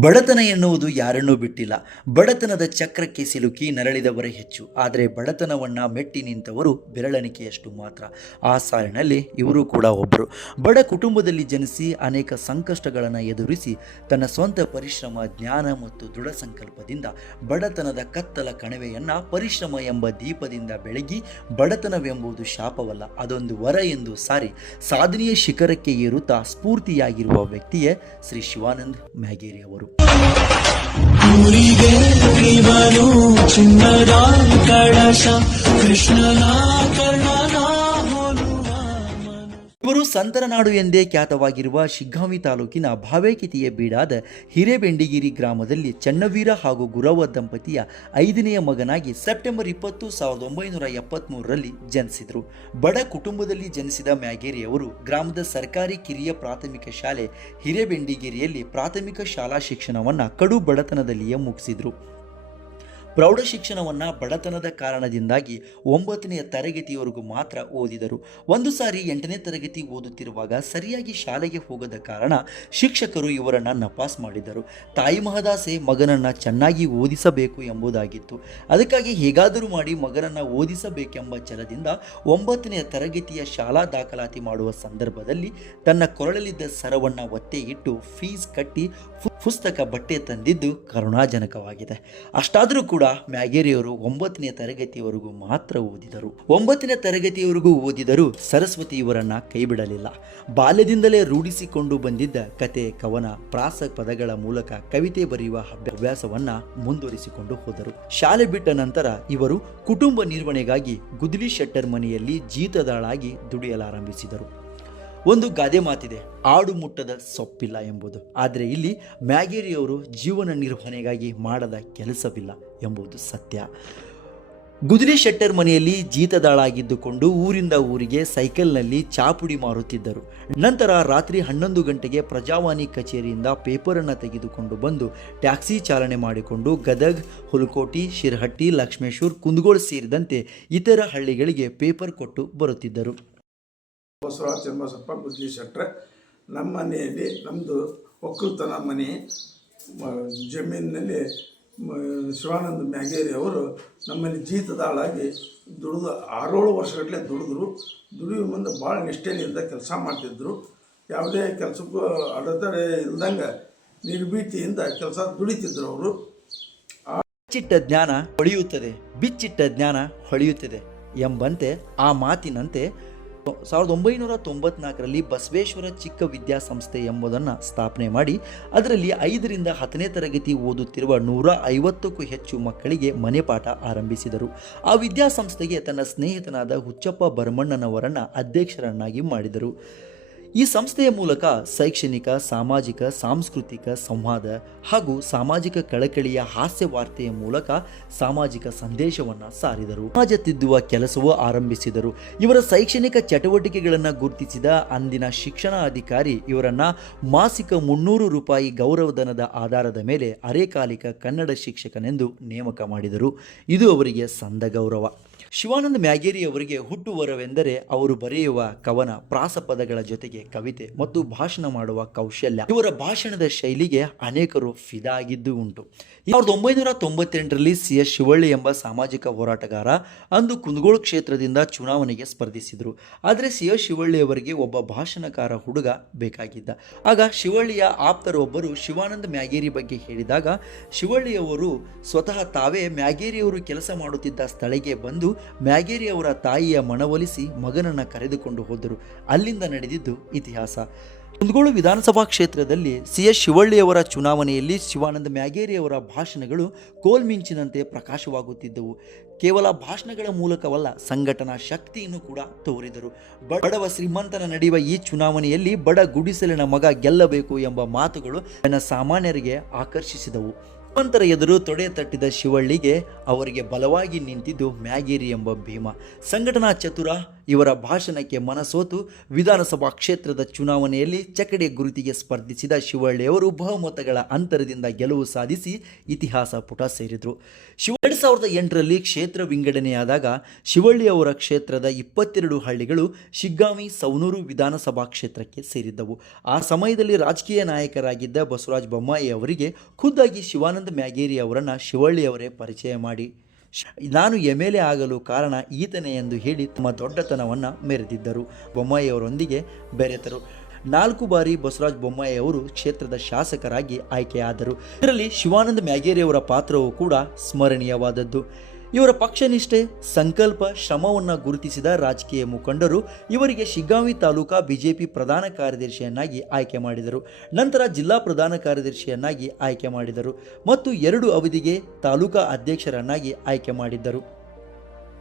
ಬಡತನ ಎನ್ನುವುದು ಯಾರನ್ನೂ ಬಿಟ್ಟಿಲ್ಲ. ಬಡತನದ ಚಕ್ರಕ್ಕೆ ಸಿಲುಕಿ ನರಳಿದವರೇ ಹೆಚ್ಚು. ಆದರೆ ಬಡತನವನ್ನ ಮೆಟ್ಟಿ ನಿಂತವರು ಬೆರಳಣಿಕೆಯಷ್ಟು ಮಾತ್ರ. ಆ ಸಾಲಿನಲ್ಲಿ ಇವರು ಕೂಡ ಒಬ್ಬರು ಬಡ ಕುಟುಂಬದಲ್ಲಿ ಜನಿಸಿ ಅನೇಕ ಸಂಕಷ್ಟಗಳನ್ನು ಎದುರಿಸಿ ತನ್ನ ಸ್ವಂತ ಪರಿಶ್ರಮ, ಜ್ಞಾನ ಮತ್ತು ದೃಢ ಸಂಕಲ್ಪದಿಂದ ಬಡತನದ ಕತ್ತಲ ಕಣಿವೆಯನ್ನು ಪರಿಶ್ರಮ ಎಂಬ ದೀಪದಿಂದ ಬೆಳಗಿ ಬಡತನವೆಂಬುದು ಶಾಪವಲ್ಲ. ಅದೊಂದು ವರ ಎಂದು ಸಾರಿ ಸಾಧನೆಯ ಶಿಖರಕ್ಕೆ ಏರುತ್ತಾ ಸ್ಫೂರ್ತಿಯಾಗಿರುವ ವ್ಯಕ್ತಿಯೇ ಶ್ರೀ ಶಿವಾನಂದ್ ಮ್ಯಾಗೇರಿ ಅವರು. తెలిపారు చిన్నరా కళశ కృష్ణరా ಇವರು ಸಂತರನಾಡು ಎಂದೇ ಖ್ಯಾತವಾಗಿರುವ ಶಿಗ್ಗಾಂವಿ ತಾಲೂಕಿನ ಭಾವೇಕಿತಿಯ ಬೀಡಾದ ಹಿರೇಬೆಂಡಿಗಿರಿ ಗ್ರಾಮದಲ್ಲಿ ಚನ್ನವೀರ ಹಾಗೂ ಗುರವ ದಂಪತಿಯ ಐದನೆಯ ಮಗನಾಗಿ ಸೆಪ್ಟೆಂಬರ್ ಇಪ್ಪತ್ತು ಸಾವಿರದ ಒಂಬೈನೂರ ಎಪ್ಪತ್ತ್ಮೂರರಲ್ಲಿ ಜನಿಸಿದರು. ಬಡ ಕುಟುಂಬದಲ್ಲಿ ಜನಿಸಿದ ಮ್ಯಾಗೇರಿಯವರು ಗ್ರಾಮದ ಸರ್ಕಾರಿ ಕಿರಿಯ ಪ್ರಾಥಮಿಕ ಶಾಲೆ ಹಿರೇಬೆಂಡಿಗಿರಿಯಲ್ಲಿ ಪ್ರಾಥಮಿಕ ಶಾಲಾ ಶಿಕ್ಷಣವನ್ನು ಕಡು ಬಡತನದಲ್ಲಿಯೇ ಮುಗಿಸಿದರು. ಪ್ರೌಢ ಶಿಕ್ಷಣವನ್ನು ಬಡತನದ ಕಾರಣದಿಂದಾಗಿ ಒಂಬತ್ತನೆಯ ತರಗತಿಯವರೆಗೂ ಮಾತ್ರ ಓದಿದರು. ಒಂದು ಸಾರಿ ಎಂಟನೇ ತರಗತಿ ಓದುತ್ತಿರುವಾಗ ಸರಿಯಾಗಿ ಶಾಲೆಗೆ ಹೋಗದ ಕಾರಣ ಶಿಕ್ಷಕರು ಇವರನ್ನು ನಪಾಸ್ ಮಾಡಿದರು. ತಾಯಿ ಮಹದಾಸೆ ಮಗನನ್ನು ಚೆನ್ನಾಗಿ ಓದಿಸಬೇಕು ಎಂಬುದಾಗಿತ್ತು. ಅದಕ್ಕಾಗಿ ಹೇಗಾದರೂ ಮಾಡಿ ಮಗನನ್ನು ಓದಿಸಬೇಕೆಂಬ ಛಲದಿಂದ ಒಂಬತ್ತನೆಯ ತರಗತಿಯ ಶಾಲಾ ದಾಖಲಾತಿ ಮಾಡುವ ಸಂದರ್ಭದಲ್ಲಿ ತನ್ನ ಕೊರಳಲಿದ್ದ ಸರವನ್ನು ಒತ್ತೆ ಇಟ್ಟು ಫೀಸ್ ಕಟ್ಟಿ ಪುಸ್ತಕ ಬಟ್ಟೆ ತಂದಿದ್ದು ಕರುಣಾಜನಕವಾಗಿದೆ. ಅಷ್ಟಾದರೂ ಕೂಡ ಮ್ಯಾಗೇರಿಯವರು ಒಂಬತ್ತನೇ ತರಗತಿಯವರೆಗೂ ಮಾತ್ರ ಓದಿದರು. ಒಂಬತ್ತನೇ ತರಗತಿಯವರೆಗೂ ಓದಿದರೂ ಸರಸ್ವತಿ ಇವರನ್ನು ಕೈಬಿಡಲಿಲ್ಲ. ಬಾಲ್ಯದಿಂದಲೇ ರೂಢಿಸಿಕೊಂಡು ಬಂದಿದ್ದ ಕತೆ, ಕವನ, ಪ್ರಾಸ ಪದಗಳ ಮೂಲಕ ಕವಿತೆ ಬರೆಯುವ ಅಭ್ಯಾಸವನ್ನ ಮುಂದುವರಿಸಿಕೊಂಡು ಹೋದರು. ಶಾಲೆ ಬಿಟ್ಟ ನಂತರ ಇವರು ಕುಟುಂಬ ನಿರ್ವಹಣೆಗಾಗಿ ಗುದ್ಲಿ ಶೆಟ್ಟರ್ ಮನೆಯಲ್ಲಿ ಜೀತದಾಳಾಗಿ ದುಡಿಯಲಾರಂಭಿಸಿದರು. ಒಂದು ಗಾದೆ ಮಾತಿದೆ, ಆಡು ಮುಟ್ಟದ ಸೊಪ್ಪಿಲ್ಲ ಎಂಬುದು. ಆದರೆ ಇಲ್ಲಿ ಮ್ಯಾಗೇರಿಯವರು ಜೀವನ ನಿರ್ವಹಣೆಗಾಗಿ ಮಾಡದ ಕೆಲಸವಿಲ್ಲ ಎಂಬುದು ಸತ್ಯ. ಗುದಿರಿ ಶೆಟ್ಟರ್ ಮನೆಯಲ್ಲಿ ಜೀತದಾಳಾಗಿದ್ದುಕೊಂಡು ಊರಿಂದ ಊರಿಗೆ ಸೈಕಲ್ನಲ್ಲಿ ಚಾಪುಡಿ ಮಾರುತ್ತಿದ್ದರು. ನಂತರ ರಾತ್ರಿ ಹನ್ನೊಂದು ಗಂಟೆಗೆ ಪ್ರಜಾವಾಣಿ ಕಚೇರಿಯಿಂದ ಪೇಪರನ್ನು ತೆಗೆದುಕೊಂಡು ಬಂದು ಟ್ಯಾಕ್ಸಿ ಚಾಲನೆ ಮಾಡಿಕೊಂಡು ಗದಗ್, ಹುಲಕೋಟಿ, ಶಿರಹಟ್ಟಿ, ಲಕ್ಷ್ಮೇಶ್ವರ್, ಕುಂದಗೋಳ ಸೇರಿದಂತೆ ಇತರ ಹಳ್ಳಿಗಳಿಗೆ ಪೇಪರ್ ಕೊಟ್ಟು ಬರುತ್ತಿದ್ದರು. ಬಸವರಾಜ ಚನ್ನಬಸಪ್ಪ ಗುಜ್ಜಿ ಶೆಟ್ಟರ್ ನಮ್ಮ ಮನೆಯಲ್ಲಿ ನಮ್ಮದು ಒಕ್ಕಲ್ತನ ಮನೆ ಜಮೀನಿನಲ್ಲಿ ಶಿವಾನಂದ ಮ್ಯಾಗೇರಿ ಅವರು ನಮ್ಮಲ್ಲಿ ಜೀತದಾಳಾಗಿ ದುಡಿದು ಆರೇಳು ವರ್ಷಗಟ್ಟಲೆ ದುಡಿದ್ರು. ದುಡಿಯುವ ಮುಂದೆ ಭಾಳ ನಿಷ್ಠೆಯಿಂದ ಕೆಲಸ ಮಾಡ್ತಿದ್ರು. ಯಾವುದೇ ಕೆಲಸಕ್ಕೂ ಅಡೆತಡೆ ಇಲ್ದಂಗೆ ನಿರ್ಭೀತಿಯಿಂದ ಕೆಲಸ ದುಡಿತಿದ್ರು ಅವರು. ಬಿಚ್ಚಿಟ್ಟ ಜ್ಞಾನ ಹೊಳೆಯುತ್ತದೆ, ಬಿಚ್ಚಿಟ್ಟ ಜ್ಞಾನ ಹೊಳೆಯುತ್ತದೆ ಎಂಬಂತೆ ಆ ಮಾತಿನಂತೆ ಸಾವಿರದ ಒಂಬೈನೂರ ತೊಂಬತ್ನಾಲ್ಕರಲ್ಲಿ ಬಸವೇಶ್ವರ ಚಿಕ್ಕ ವಿದ್ಯಾಸಂಸ್ಥೆ ಎಂಬುದನ್ನು ಸ್ಥಾಪನೆ ಮಾಡಿ, ಅದರಲ್ಲಿ ಐದರಿಂದ ಹತ್ತನೇ ತರಗತಿ ಓದುತ್ತಿರುವ ನೂರ ಐವತ್ತಕ್ಕೂ ಹೆಚ್ಚು ಮಕ್ಕಳಿಗೆ ಮನೆಪಾಠ ಆರಂಭಿಸಿದರು. ಆ ವಿದ್ಯಾಸಂಸ್ಥೆಗೆ ತನ್ನ ಸ್ನೇಹಿತನಾದ ಹುಚ್ಚಪ್ಪ ಭರಮಣ್ಣನವರನ್ನು ಅಧ್ಯಕ್ಷರನ್ನಾಗಿ ಮಾಡಿದರು. ಈ ಸಂಸ್ಥೆಯ ಮೂಲಕ ಶೈಕ್ಷಣಿಕ, ಸಾಮಾಜಿಕ, ಸಾಂಸ್ಕೃತಿಕ ಸಂವಾದ ಹಾಗೂ ಸಾಮಾಜಿಕ ಕಳಕಳಿಯ ಹಾಸ್ಯವಾರ್ತೆಯ ಮೂಲಕ ಸಾಮಾಜಿಕ ಸಂದೇಶವನ್ನು ಸಾರಿದರು. ಸಮಾಜ ತಿದ್ದುವ ಕೆಲಸವೂ ಆರಂಭಿಸಿದರು. ಇವರ ಶೈಕ್ಷಣಿಕ ಚಟುವಟಿಕೆಗಳನ್ನು ಗುರುತಿಸಿದ ಅಂದಿನ ಶಿಕ್ಷಣ ಅಧಿಕಾರಿ ಇವರನ್ನ ಮಾಸಿಕ ಮುನ್ನೂರು ರೂಪಾಯಿ ಗೌರವಧನದ ಆಧಾರದ ಮೇಲೆ ಅರೆಕಾಲಿಕ ಕನ್ನಡ ಶಿಕ್ಷಕನೆಂದು ನೇಮಕ ಮಾಡಿದರು. ಇದು ಅವರಿಗೆ ಸಂದ ಗೌರವ. ಶಿವಾನಂದ ಮ್ಯಾಗೇರಿಯವರಿಗೆ ಹುಟ್ಟುವರವೆಂದರೆ ಅವರು ಬರೆಯುವ ಕವನ, ಪ್ರಾಸಪದಗಳ ಜೊತೆಗೆ ಕವಿತೆ ಮತ್ತು ಭಾಷಣ ಮಾಡುವ ಕೌಶಲ್ಯ. ಇವರ ಭಾಷಣದ ಶೈಲಿಗೆ ಅನೇಕರು ಫಿದಾ ಆಗಿದ್ದು ಉಂಟು. ಸಾವಿರದ ಒಂಬೈನೂರ ತೊಂಬತ್ತೆಂಟರಲ್ಲಿ ಸಿ ಎಸ್ ಶಿವಳ್ಳಿ ಎಂಬ ಸಾಮಾಜಿಕ ಹೋರಾಟಗಾರ ಅಂದು ಕುಂದಗೋಳ ಕ್ಷೇತ್ರದಿಂದ ಚುನಾವಣೆಗೆ ಸ್ಪರ್ಧಿಸಿದರು. ಆದರೆ ಸಿ ಎಸ್ ಶಿವಳ್ಳಿ ಅವರಿಗೆ ಒಬ್ಬ ಭಾಷಣಕಾರ ಹುಡುಗ ಬೇಕಾಗಿದ್ದ. ಆಗ ಶಿವಳ್ಳಿಯ ಆಪ್ತರೊಬ್ಬರು ಶಿವಾನಂದ ಮ್ಯಾಗೇರಿ ಬಗ್ಗೆ ಹೇಳಿದಾಗ, ಶಿವಳ್ಳಿಯವರು ಸ್ವತಃ ತಾವೇ ಮ್ಯಾಗೇರಿಯವರು ಕೆಲಸ ಮಾಡುತ್ತಿದ್ದ ಸ್ಥಳಕ್ಕೆ ಬಂದು ಮ್ಯಾಗೇರಿ ಅವರ ತಾಯಿಯ ಮನವೊಲಿಸಿ ಮಗನನ್ನು ಕರೆದುಕೊಂಡು ಹೋದರು. ಅಲ್ಲಿಂದ ನಡೆದಿದ್ದು ಇತಿಹಾಸ. ಕುಂದಗೋಳು ವಿಧಾನಸಭಾ ಕ್ಷೇತ್ರದಲ್ಲಿ ಸಿ ಎಸ್ ಶಿವಳ್ಳಿಯವರ ಚುನಾವಣೆಯಲ್ಲಿ ಶಿವಾನಂದ ಮ್ಯಾಗೇರಿಯವರ ಭಾಷಣಗಳು ಕೋಲ್ಮಿಂಚಿನಂತೆ ಪ್ರಕಾಶವಾಗುತ್ತಿದ್ದವು. ಕೇವಲ ಭಾಷಣಗಳ ಮೂಲಕವಲ್ಲ, ಸಂಘಟನಾ ಶಕ್ತಿಯನ್ನು ಕೂಡ ತೋರಿದರು. ಬಡವ ಶ್ರೀಮಂತನ ನಡೆಯುವ ಈ ಚುನಾವಣೆಯಲ್ಲಿ ಬಡ ಗುಡಿಸಲಿನ ಮಗ ಗೆಲ್ಲಬೇಕು ಎಂಬ ಮಾತುಗಳು ಜನ ಸಾಮಾನ್ಯರಿಗೆ ಆಕರ್ಷಿಸಿದವು. ಶ್ರೀಮಂತರ ಎದುರು ತೊಡೆ ತಟ್ಟಿದ ಶಿವಳ್ಳಿಗೆ ಅವರಿಗೆ ಬಲವಾಗಿ ನಿಂತಿದ್ದು ಮ್ಯಾಗಿರಿ ಎಂಬ ಭೀಮ. ಸಂಘಟನಾ ಚತುರ ಇವರ ಭಾಷಣಕ್ಕೆ ಮನಸೋತು ವಿಧಾನಸಭಾ ಕ್ಷೇತ್ರದ ಚುನಾವಣೆಯಲ್ಲಿ ಚಕಡೆ ಗುರುತಿಗೆ ಸ್ಪರ್ಧಿಸಿದ ಶಿವಳ್ಳಿಯವರು ಬಹುಮತಗಳ ಅಂತರದಿಂದ ಗೆಲುವು ಸಾಧಿಸಿ ಇತಿಹಾಸ ಪುಟ ಸೇರಿದರು. ಶಿವ ಎರಡು ಸಾವಿರದ ಎಂಟರಲ್ಲಿ ಕ್ಷೇತ್ರ ವಿಂಗಡಣೆಯಾದಾಗ ಶಿವಳ್ಳಿ ಅವರ ಕ್ಷೇತ್ರದ ಇಪ್ಪತ್ತೆರಡು ಹಳ್ಳಿಗಳು ಶಿಗ್ಗಾಮಿ ಸೌನೂರು ವಿಧಾನಸಭಾ ಕ್ಷೇತ್ರಕ್ಕೆ ಸೇರಿದ್ದವು. ಆ ಸಮಯದಲ್ಲಿ ರಾಜಕೀಯ ನಾಯಕರಾಗಿದ್ದ ಬಸವರಾಜ ಬೊಮ್ಮಾಯಿ ಅವರಿಗೆ ಖುದ್ದಾಗಿ ಶಿವಾನಂದ ಮ್ಯಾಗೇರಿ ಅವರನ್ನು ಶಿವಳ್ಳಿ ಅವರೇ ಪರಿಚಯ ಮಾಡಿ. ನಾನು ಎಂ ಆಗಲು ಕಾರಣ ಈತನೇ ಎಂದು ಹೇಳಿ ತಮ್ಮ ದೊಡ್ಡತನವನ್ನು ಮೆರೆದಿದ್ದರು. ಬೊಮ್ಮಾಯಿಯವರೊಂದಿಗೆ ಬೆರೆತರು. ನಾಲ್ಕು ಬಾರಿ ಬಸವರಾಜ ಬೊಮ್ಮಾಯಿ ಅವರು ಕ್ಷೇತ್ರದ ಶಾಸಕರಾಗಿ ಆಯ್ಕೆಯಾದರು. ಇದರಲ್ಲಿ ಶಿವಾನಂದ ಮ್ಯಾಗೇರಿಯವರ ಪಾತ್ರವೂ ಕೂಡ ಸ್ಮರಣೀಯವಾದದ್ದು. ಇವರ ಪಕ್ಷನಿಷ್ಠೆ ಸಂಕಲ್ಪ ಶ್ರಮವನ್ನು ಗುರುತಿಸಿದ ರಾಜಕೀಯ ಮುಖಂಡರು ಇವರಿಗೆ ಶಿಗ್ಗಾಂವಿ ತಾಲೂಕಾ ಬಿಜೆಪಿ ಪ್ರಧಾನ ಕಾರ್ಯದರ್ಶಿಯನ್ನಾಗಿ ಆಯ್ಕೆ ಮಾಡಿದರು. ನಂತರ ಜಿಲ್ಲಾ ಪ್ರಧಾನ ಕಾರ್ಯದರ್ಶಿಯನ್ನಾಗಿ ಆಯ್ಕೆ ಮಾಡಿದರು ಮತ್ತು ಎರಡು ಅವಧಿಗೆ ತಾಲೂಕಾ ಅಧ್ಯಕ್ಷರನ್ನಾಗಿ ಆಯ್ಕೆ ಮಾಡಿದ್ದರು.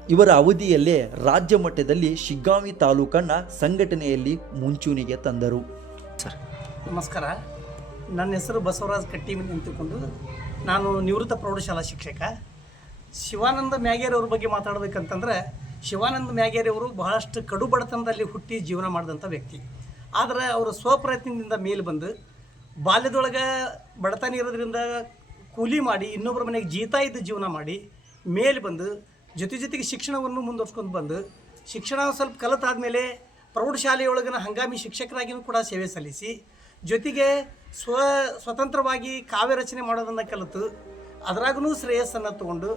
ಇವರ ಅವಧಿಯಲ್ಲೇ ರಾಜ್ಯ ಮಟ್ಟದಲ್ಲಿ ಶಿಗ್ಗಾಂವಿ ತಾಲೂಕನ್ನು ಸಂಘಟನೆಯಲ್ಲಿ ಮುಂಚೂಣಿಗೆ ತಂದರು. ಸರ್. ನಮಸ್ಕಾರ. ನನ್ನ ಹೆಸರು ಬಸವರಾಜ್ ಕಟ್ಟಿಮನಿ ನಿಂತುಕೊಂಡು ನಾನು ನಿವೃತ್ತ ಪ್ರೌಢಶಾಲಾ ಶಿಕ್ಷಕ. ಶಿವಾನಂದ ಮ್ಯಾಗೇರಿ ಅವ್ರ ಬಗ್ಗೆ ಮಾತಾಡಬೇಕಂತಂದ್ರೆ, ಶಿವಾನಂದ ಮ್ಯಾಗೇರಿ ಅವರು ಬಹಳಷ್ಟು ಕಡು ಬಡತನದಲ್ಲಿ ಹುಟ್ಟಿ ಜೀವನ ಮಾಡಿದಂಥ ವ್ಯಕ್ತಿ. ಆದರೆ ಅವರು ಸ್ವಪ್ರಯತ್ನದಿಂದ ಮೇಲೆ ಬಂದು, ಬಾಲ್ಯದೊಳಗೆ ಬಡತನ ಇರೋದ್ರಿಂದ ಕೂಲಿ ಮಾಡಿ ಇನ್ನೊಬ್ಬರ ಮನೆಗೆ ಜೀತಾ ಇದ್ದ ಜೀವನ ಮಾಡಿ, ಮೇಲೆ ಬಂದು, ಜೊತೆ ಜೊತೆಗೆ ಶಿಕ್ಷಣವನ್ನು ಮುಂದುವರ್ಸ್ಕೊಂಡು ಬಂದು, ಶಿಕ್ಷಣ ಸ್ವಲ್ಪ ಕಲಿತಾದ್ಮೇಲೆ ಪ್ರೌಢಶಾಲೆಯೊಳಗಿನ ಹಂಗಾಮಿ ಶಿಕ್ಷಕರಾಗಿಯೂ ಕೂಡ ಸೇವೆ ಸಲ್ಲಿಸಿ, ಜೊತೆಗೆ ಸ್ವ ಸ್ವತಂತ್ರವಾಗಿ ಕಾವ್ಯ ರಚನೆ ಮಾಡೋದನ್ನು ಕಲಿತು ಅದರಾಗೂ ಶ್ರೇಯಸ್ಸನ್ನು ತಗೊಂಡು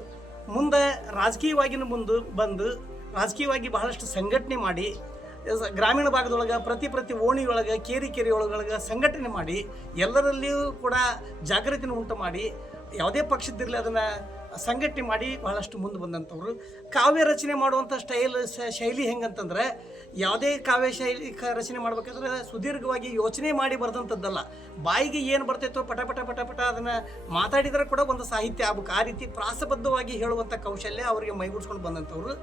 ಮುಂದೆ ರಾಜಕೀಯವಾಗಿ ಮುಂದೆ ಬಂದು ರಾಜಕೀಯವಾಗಿ ಬಹಳಷ್ಟು ಸಂಘಟನೆ ಮಾಡಿ ಗ್ರಾಮೀಣ ಭಾಗದೊಳಗೆ ಪ್ರತಿ ಪ್ರತಿ ಓಣಿಯೊಳಗೆ, ಕೇರಿ ಕೇರಿ ಒಳಗೊಳಗೆ ಸಂಘಟನೆ ಮಾಡಿ ಎಲ್ಲರಲ್ಲಿಯೂ ಕೂಡ ಜಾಗೃತಿನ ಉಂಟು ಮಾಡಿ, ಯಾವುದೇ ಪಕ್ಷದಿರಲಿ ಅದನ್ನು ಸಂಘಟನೆ ಮಾಡಿ ಬಹಳಷ್ಟು ಮುಂದೆ ಬಂದಂಥವ್ರು. ಕಾವ್ಯ ರಚನೆ ಮಾಡುವಂಥ ಸ್ಟೈಲ್ ಶೈಲಿ ಹೆಂಗಂತಂದ್ರೆ ಯಾವುದೇ ಕಾವ್ಯ ಶೈಲಿ ಕ, ರಚನೆ ಮಾಡಬೇಕಾದ್ರೆ ಸುದೀರ್ಘವಾಗಿ ಯೋಚನೆ ಮಾಡಿ ಬರೆದಂಥದ್ದಲ್ಲ. ಬಾಯಿಗೆ ಏನು ಬರ್ತೈತೋ ಪಟ ಪಟ ಪಟ ಪಟ ಅದನ್ನು ಮಾತಾಡಿದರೆ ಕೂಡ ಒಂದು ಸಾಹಿತ್ಯ ಆಗ್ಬೇಕು. ಆ ರೀತಿ ಪ್ರಾಸಬದ್ಧವಾಗಿ ಹೇಳುವಂಥ ಕೌಶಲ್ಯ ಅವರಿಗೆ ಮೈಗೂಡಿಸ್ಕೊಂಡು ಬಂದಂಥವ್ರು.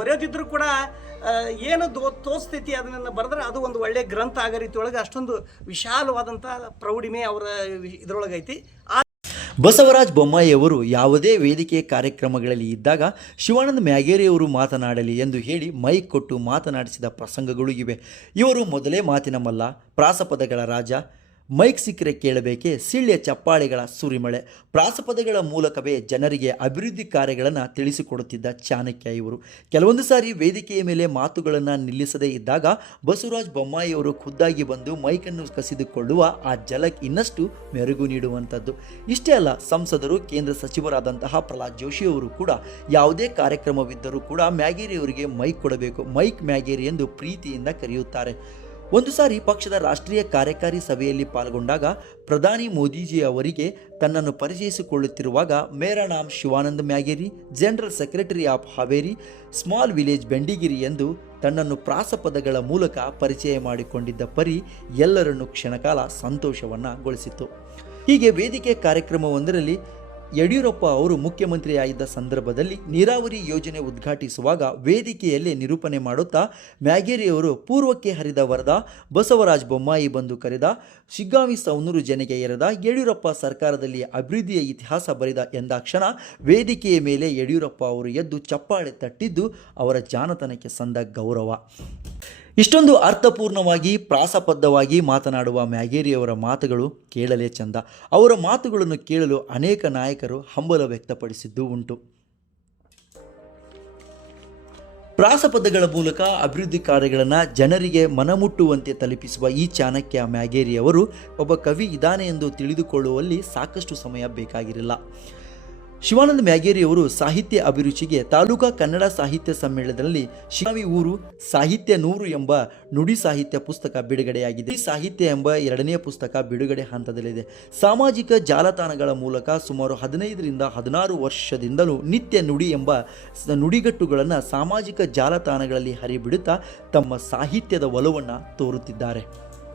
ಬರೆಯೋದಿದ್ರು ಕೂಡ ಏನು ದೋ ತೋಸ್ತೈತಿ ಅದನ್ನು ಬರೆದ್ರೆ ಅದು ಒಂದು ಒಳ್ಳೆಯ ಗ್ರಂಥ ಆಗೋ ರೀತಿಯೊಳಗೆ ಅಷ್ಟೊಂದು ವಿಶಾಲವಾದಂಥ ಪ್ರೌಢಿಮೆ ಅವರ ಇದರೊಳಗೈತಿ. ಆ ಬಸವರಾಜ ಬೊಮ್ಮಾಯಿಯವರು ಯಾವುದೇ ವೇದಿಕೆ ಕಾರ್ಯಕ್ರಮಗಳಲ್ಲಿ ಇದ್ದಾಗ ಶಿವಾನಂದ ಮ್ಯಾಗೇರಿಯವರು ಮಾತನಾಡಲಿ ಎಂದು ಹೇಳಿ ಮೈಕ್ ಕೊಟ್ಟು ಮಾತನಾಡಿಸಿದ ಪ್ರಸಂಗಗಳು ಇವೆ. ಇವರು ಮೊದಲೇ ಮಾತಿನ ಮಲ್ಲ ಪ್ರಾಸಪದಗಳ ರಾಜ ಮೈಕ್ ಸಿಕ್ಕರೆ ಕೇಳಬೇಕೆ ಸಿಳ್ಯ ಚಪ್ಪಾಳೆಗಳ ಸುರಿಮಳೆ. ಪ್ರಾಸಪದಗಳ ಮೂಲಕವೇ ಜನರಿಗೆ ಅಭಿವೃದ್ಧಿ ಕಾರ್ಯಗಳನ್ನು ತಿಳಿಸಿಕೊಡುತ್ತಿದ್ದ ಚಾಣಕ್ಯ ಇವರು. ಕೆಲವೊಂದು ಸಾರಿ ವೇದಿಕೆಯ ಮೇಲೆ ಮಾತುಗಳನ್ನು ನಿಲ್ಲಿಸದೇ ಇದ್ದಾಗ ಬಸವರಾಜ ಬೊಮ್ಮಾಯಿಯವರು ಖುದ್ದಾಗಿ ಬಂದು ಮೈಕನ್ನು ಕಸಿದುಕೊಳ್ಳುವ ಆ ಜಲಕ್ ಇನ್ನಷ್ಟು ಮೆರುಗು ನೀಡುವಂಥದ್ದು. ಇಷ್ಟೇ ಅಲ್ಲ, ಸಂಸದರು, ಕೇಂದ್ರ ಸಚಿವರಾದಂತಹ ಪ್ರಹ್ಲಾದ್ ಜೋಶಿಯವರು ಕೂಡ ಯಾವುದೇ ಕಾರ್ಯಕ್ರಮವಿದ್ದರೂ ಕೂಡ ಮ್ಯಾಗೇರಿಯವರಿಗೆ ಮೈಕ್ ಕೊಡಬೇಕು. ಮೈಕ್ ಮ್ಯಾಗೇರಿ ಎಂದು ಪ್ರೀತಿಯಿಂದ ಕರೆಯುತ್ತಾರೆ. ಒಂದು ಸಾರಿ ಪಕ್ಷದ ರಾಷ್ಟ್ರೀಯ ಕಾರ್ಯಕಾರಿ ಸಭೆಯಲ್ಲಿ ಪಾಲ್ಗೊಂಡಾಗ ಪ್ರಧಾನಿ ಮೋದಿಜಿ ಅವರಿಗೆ ತನ್ನನ್ನು ಪರಿಚಯಿಸಿಕೊಳ್ಳುತ್ತಿರುವಾಗ ಮೇರಾ ನಾಮ್ Shivananda Myageri, general secretary of Haveri, small village Bendigiri ಎಂದು ತನ್ನನ್ನು ಪ್ರಾಸಪದಗಳ ಮೂಲಕ ಪರಿಚಯ ಮಾಡಿಕೊಂಡಿದ್ದ ಪರಿ ಎಲ್ಲರನ್ನು ಕ್ಷಣಕಾಲ ಸಂತೋಷವನ್ನು ಗೊಳಿಸಿತು ಹೀಗೆ ವೇದಿಕೆ ಕಾರ್ಯಕ್ರಮವೊಂದರಲ್ಲಿ ಯಡಿಯೂರಪ್ಪ ಅವರು ಮುಖ್ಯಮಂತ್ರಿಯಾಗಿದ್ದ ಸಂದರ್ಭದಲ್ಲಿ ನೀರಾವರಿ ಯೋಜನೆ ಉದ್ಘಾಟಿಸುವಾಗ ವೇದಿಕೆಯಲ್ಲೇ ನಿರೂಪಣೆ ಮಾಡುತ್ತಾ ಮ್ಯಾಗೇರಿಯವರು ಪೂರ್ವಕ್ಕೆ ಹರಿದ ವರದ, ಬಸವರಾಜ ಬೊಮ್ಮಾಯಿ ಬಂದು ಕರೆದ, ಶಿಗ್ಗಾವಿ ಸೌನೂರು ಜನಗೆ ಎರೆದ, ಯಡಿಯೂರಪ್ಪ ಸರ್ಕಾರದಲ್ಲಿ ಅಭಿವೃದ್ಧಿಯ ಇತಿಹಾಸ ಬರೆದ ಎಂದಾಕ್ಷಣ ವೇದಿಕೆಯ ಮೇಲೆ ಯಡಿಯೂರಪ್ಪ ಅವರು ಎದ್ದು ಚಪ್ಪಾಳೆ ತಟ್ಟಿದ್ದು ಅವರ ಜಾನತನಕ್ಕೆ ಸಂದ ಗೌರವ. ಇಷ್ಟೊಂದು ಅರ್ಥಪೂರ್ಣವಾಗಿ ಪ್ರಾಸಬದ್ಧವಾಗಿ ಮಾತನಾಡುವ ಮ್ಯಾಗೇರಿಯವರ ಮಾತುಗಳು ಕೇಳಲೇ ಚಂದ. ಅವರ ಮಾತುಗಳನ್ನು ಕೇಳಲು ಅನೇಕ ನಾಯಕರು ಹಂಬಲ ವ್ಯಕ್ತಪಡಿಸಿದ್ದು ಉಂಟು. ಪ್ರಾಸಪದಗಳ ಮೂಲಕ ಅಭಿವೃದ್ಧಿ ಕಾರ್ಯಗಳನ್ನು ಜನರಿಗೆ ಮನಮುಟ್ಟುವಂತೆ ತಲುಪಿಸುವ ಈ ಚಾಣಕ್ಯ ಮ್ಯಾಗೇರಿಯವರು ಒಬ್ಬ ಕವಿ ಇದ್ದಾನೆ ಎಂದು ತಿಳಿದುಕೊಳ್ಳುವಲ್ಲಿ ಸಾಕಷ್ಟು ಸಮಯ ಬೇಕಾಗಿರಲಿಲ್ಲ. ಶಿವಾನಂದ ಮ್ಯಾಗೇರಿಯವರು ಸಾಹಿತ್ಯ ಅಭಿರುಚಿಗೆ ತಾಲೂಕಾ ಕನ್ನಡ ಸಾಹಿತ್ಯ ಸಮ್ಮೇಳನದಲ್ಲಿ ಶಿವಾವಿ ಊರು ಸಾಹಿತ್ಯ ನೂರು ಎಂಬ ನುಡಿ ಸಾಹಿತ್ಯ ಪುಸ್ತಕ ಬಿಡುಗಡೆಯಾಗಿದೆ. ಈ ಸಾಹಿತ್ಯ ಎಂಬ ಎರಡನೇ ಪುಸ್ತಕ ಬಿಡುಗಡೆ ಹಂತದಲ್ಲಿದೆ. ಸಾಮಾಜಿಕ ಜಾಲತಾಣಗಳ ಮೂಲಕ ಸುಮಾರು ಹದಿನೈದರಿಂದ ಹದಿನಾರು ವರ್ಷದಿಂದಲೂ ನಿತ್ಯ ನುಡಿ ಎಂಬ ನುಡಿಗಟ್ಟುಗಳನ್ನು ಸಾಮಾಜಿಕ ಜಾಲತಾಣಗಳಲ್ಲಿ ಹರಿಬಿಡುತ್ತಾ ತಮ್ಮ ಸಾಹಿತ್ಯದ ಒಲವನ್ನು ತೋರುತ್ತಿದ್ದಾರೆ.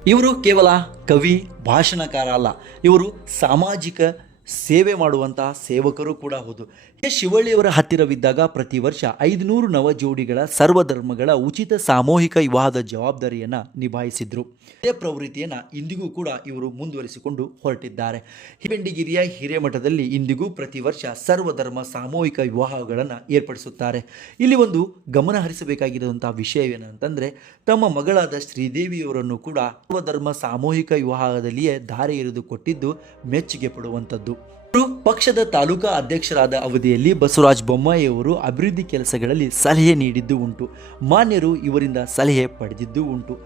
ಇವರು ಕೇವಲ ಕವಿ, ಭಾಷಣಕಾರ ಅಲ್ಲ, ಇವರು ಸಾಮಾಜಿಕ ಸೇವೆ ಮಾಡುವಂತಹ ಸೇವಕರು ಕೂಡ ಹೌದು. ಶಿವಳ್ಳಿಯವರ ಹತ್ತಿರವಿದ್ದಾಗ ಪ್ರತಿ ವರ್ಷ ಐದುನೂರು ನವ ಜೋಡಿಗಳ ಸರ್ವಧರ್ಮಗಳ ಉಚಿತ ಸಾಮೂಹಿಕ ವಿವಾಹದ ಜವಾಬ್ದಾರಿಯನ್ನು ನಿಭಾಯಿಸಿದ್ರು. ಇದೇ ಪ್ರವೃತ್ತಿಯನ್ನು ಇಂದಿಗೂ ಕೂಡ ಇವರು ಮುಂದುವರಿಸಿಕೊಂಡು ಹೊರಟಿದ್ದಾರೆ. ಹಿಬೆಂಡಿಗಿರಿಯ ಹಿರೇಮಠದಲ್ಲಿ ಇಂದಿಗೂ ಪ್ರತಿ ವರ್ಷ ಸರ್ವಧರ್ಮ ಸಾಮೂಹಿಕ ವಿವಾಹಗಳನ್ನು ಏರ್ಪಡಿಸುತ್ತಾರೆ. ಇಲ್ಲಿ ಒಂದು ಗಮನ ಹರಿಸಬೇಕಾಗಿರುವಂತಹ ವಿಷಯವೇನಂತಂದರೆ, ತಮ್ಮ ಮಗಳಾದ ಶ್ರೀದೇವಿಯವರನ್ನು ಕೂಡ ಸರ್ವಧರ್ಮ ಸಾಮೂಹಿಕ ವಿವಾಹದಲ್ಲಿಯೇ ಧಾರೆ ಎರೆದು ಕೊಟ್ಟಿದ್ದು ಮೆಚ್ಚುಗೆ ಪಡುವಂಥದ್ದು. ಪಕ್ಷದ ತಾಲೂಕಾ ಅಧ್ಯಕ್ಷರಾದ ಅವಧಿಯಲ್ಲಿ ಬಸವರಾಜ ಬೊಮ್ಮಾಯಿಯವರು ಅಭಿವೃದ್ಧಿ ಕೆಲಸಗಳಲ್ಲಿ ಸಲಹೆ ನೀಡಿದ್ದು ಉಂಟು. ಮಾನ್ಯರು ಇವರಿಂದ ಸಲಹೆ ಪಡೆದಿದ್ದು ಉಂಟು.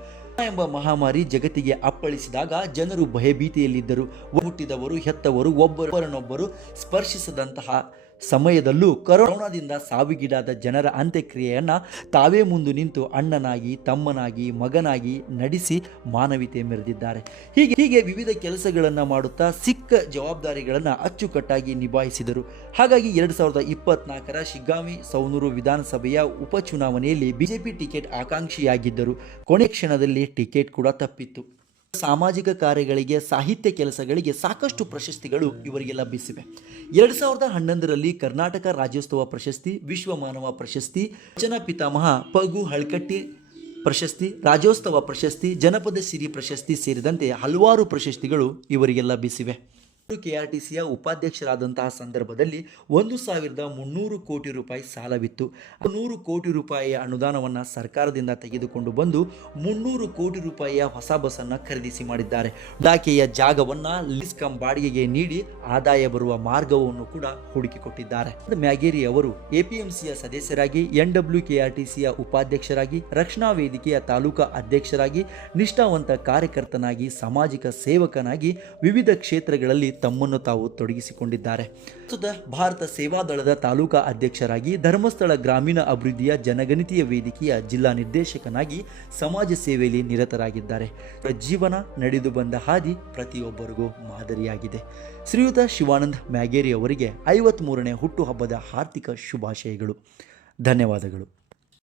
ಎಂಬ ಮಹಾಮಾರಿ ಜಗತ್ತಿಗೆ ಅಪ್ಪಳಿಸಿದಾಗ ಜನರು ಭಯಭೀತಿಯಲ್ಲಿದ್ದರು. ಹುಟ್ಟಿದವರು, ಹೆತ್ತವರು ಒಬ್ಬರೊಬ್ಬರನ್ನೊಬ್ಬರು ಸ್ಪರ್ಶಿಸದಂತಹ ಸಮಯದಲ್ಲೂ ಕರೋನಾದಿಂದ ಸಾವಿಗೀಡಾದ ಜನರ ಅಂತ್ಯಕ್ರಿಯೆಯನ್ನು ತಾವೇ ಮುಂದೆ ನಿಂತು ಅಣ್ಣನಾಗಿ, ತಮ್ಮನಾಗಿ, ಮಗನಾಗಿ ನಡೆಸಿ ಮಾನವೀಯತೆ ಮೆರೆದಿದ್ದಾರೆ. ಹೀಗೆ ಹೀಗೆ ವಿವಿಧ ಕೆಲಸಗಳನ್ನು ಮಾಡುತ್ತಾ ಸಿಕ್ಕ ಜವಾಬ್ದಾರಿಗಳನ್ನು ಅಚ್ಚುಕಟ್ಟಾಗಿ ನಿಭಾಯಿಸಿದರು. ಹಾಗಾಗಿ ಎರಡು ಸಾವಿರದ ಇಪ್ಪತ್ನಾಲ್ಕರ ಶಿಗ್ಗಾಂವಿ ಸೌನೂರು ವಿಧಾನಸಭೆಯ ಉಪಚುನಾವಣೆಯಲ್ಲಿ ಬಿಜೆಪಿ ಟಿಕೆಟ್ ಆಕಾಂಕ್ಷಿಯಾಗಿದ್ದರು. ಕೊನೆ ಕ್ಷಣದಲ್ಲಿ ಟಿಕೆಟ್ ಕೂಡ ತಪ್ಪಿತ್ತು. ಸಾಮಾಜಿಕ ಕಾರ್ಯಗಳಿಗೆ, ಸಾಹಿತ್ಯ ಕೆಲಸಗಳಿಗೆ ಸಾಕಷ್ಟು ಪ್ರಶಸ್ತಿಗಳು ಇವರಿಗೆ ಲಭಿಸಿವೆ. ಎರಡು ಸಾವಿರದ ಹನ್ನೊಂದರಲ್ಲಿ ಕರ್ನಾಟಕ ರಾಜ್ಯೋತ್ಸವ ಪ್ರಶಸ್ತಿ, ವಿಶ್ವ ಮಾನವ ಪ್ರಶಸ್ತಿ ವಚನ ಪಿತಾಮಹ ಪಗು ಹಳ್ಕಟ್ಟಿ ಪ್ರಶಸ್ತಿ, ರಾಜ್ಯೋತ್ಸವ ಪ್ರಶಸ್ತಿ, ಜನಪದ ಸಿರಿ ಪ್ರಶಸ್ತಿ ಸೇರಿದಂತೆ ಹಲವಾರು ಪ್ರಶಸ್ತಿಗಳು ಇವರಿಗೆ ಲಭಿಸಿವೆ. ಕೆ ಆರ್ ಟಿ ಸಿಯ ಉಪಾಧ್ಯಕ್ಷರಾದಂತಹ ಸಂದರ್ಭದಲ್ಲಿ ಒಂದು ಸಾವಿರದ ಮುನ್ನೂರು ಕೋಟಿ ರೂಪಾಯಿ ಸಾಲವಿತ್ತು. ನೂರು ಕೋಟಿ ರೂಪಾಯಿಯ ಅನುದಾನವನ್ನು ಸರ್ಕಾರದಿಂದ ತೆಗೆದುಕೊಂಡು ಬಂದು ಮುನ್ನೂರು ಕೋಟಿ ರೂಪಾಯಿಯ ಹೊಸ ಬಸ್ಸನ್ನು ಖರೀದಿಸಿ ಮಾಡಿದ್ದಾರೆ. ಇಲಾಖೆಯ ಜಾಗವನ್ನು ಲಿಸ್ಕಂ ಬಾಡಿಗೆಗೆ ನೀಡಿ ಆದಾಯ ಬರುವ ಮಾರ್ಗವನ್ನು ಕೂಡ ಹುಡುಕಿಕೊಟ್ಟಿದ್ದಾರೆ. ಮ್ಯಾಗೇರಿ ಅವರು ಎಪಿಎಂಸಿಯ ಸದಸ್ಯರಾಗಿ ಎನ್ ಡಬ್ಲ್ಯೂ ಕೆ ಆರ್ ಉಪಾಧ್ಯಕ್ಷರಾಗಿ, ರಕ್ಷಣಾ ವೇದಿಕೆಯ ತಾಲೂಕಾ ಅಧ್ಯಕ್ಷರಾಗಿ, ನಿಷ್ಠಾವಂತ ಕಾರ್ಯಕರ್ತನಾಗಿ, ಸಾಮಾಜಿಕ ಸೇವಕನಾಗಿ ವಿವಿಧ ಕ್ಷೇತ್ರಗಳಲ್ಲಿ ತಮ್ಮನ್ನು ತಾವು ತೊಡಗಿಸಿಕೊಂಡಿದ್ದಾರೆ. ಪ್ರಸ್ತುತ ಭಾರತ ಸೇವಾದಳದ ತಾಲೂಕಾ ಅಧ್ಯಕ್ಷರಾಗಿ, ಧರ್ಮಸ್ಥಳ ಗ್ರಾಮೀಣ ಅಭಿವೃದ್ಧಿಯ ಜನಗಣತಿಯ ವೇದಿಕೆಯ ಜಿಲ್ಲಾ ನಿರ್ದೇಶಕನಾಗಿ ಸಮಾಜ ಸೇವೆಯಲ್ಲಿ ನಿರತರಾಗಿದ್ದಾರೆ. ಜೀವನ ನಡೆದು ಬಂದ ಹಾದಿ ಪ್ರತಿಯೊಬ್ಬರಿಗೂ ಮಾದರಿಯಾಗಿದೆ. ಶ್ರೀಯುತ ಶಿವಾನಂದ್ ಮ್ಯಾಗೇರಿ ಅವರಿಗೆ ಐವತ್ಮೂರನೇ ಹುಟ್ಟುಹಬ್ಬದ ಹಾರ್ದಿಕ ಶುಭಾಶಯಗಳು. ಧನ್ಯವಾದಗಳು.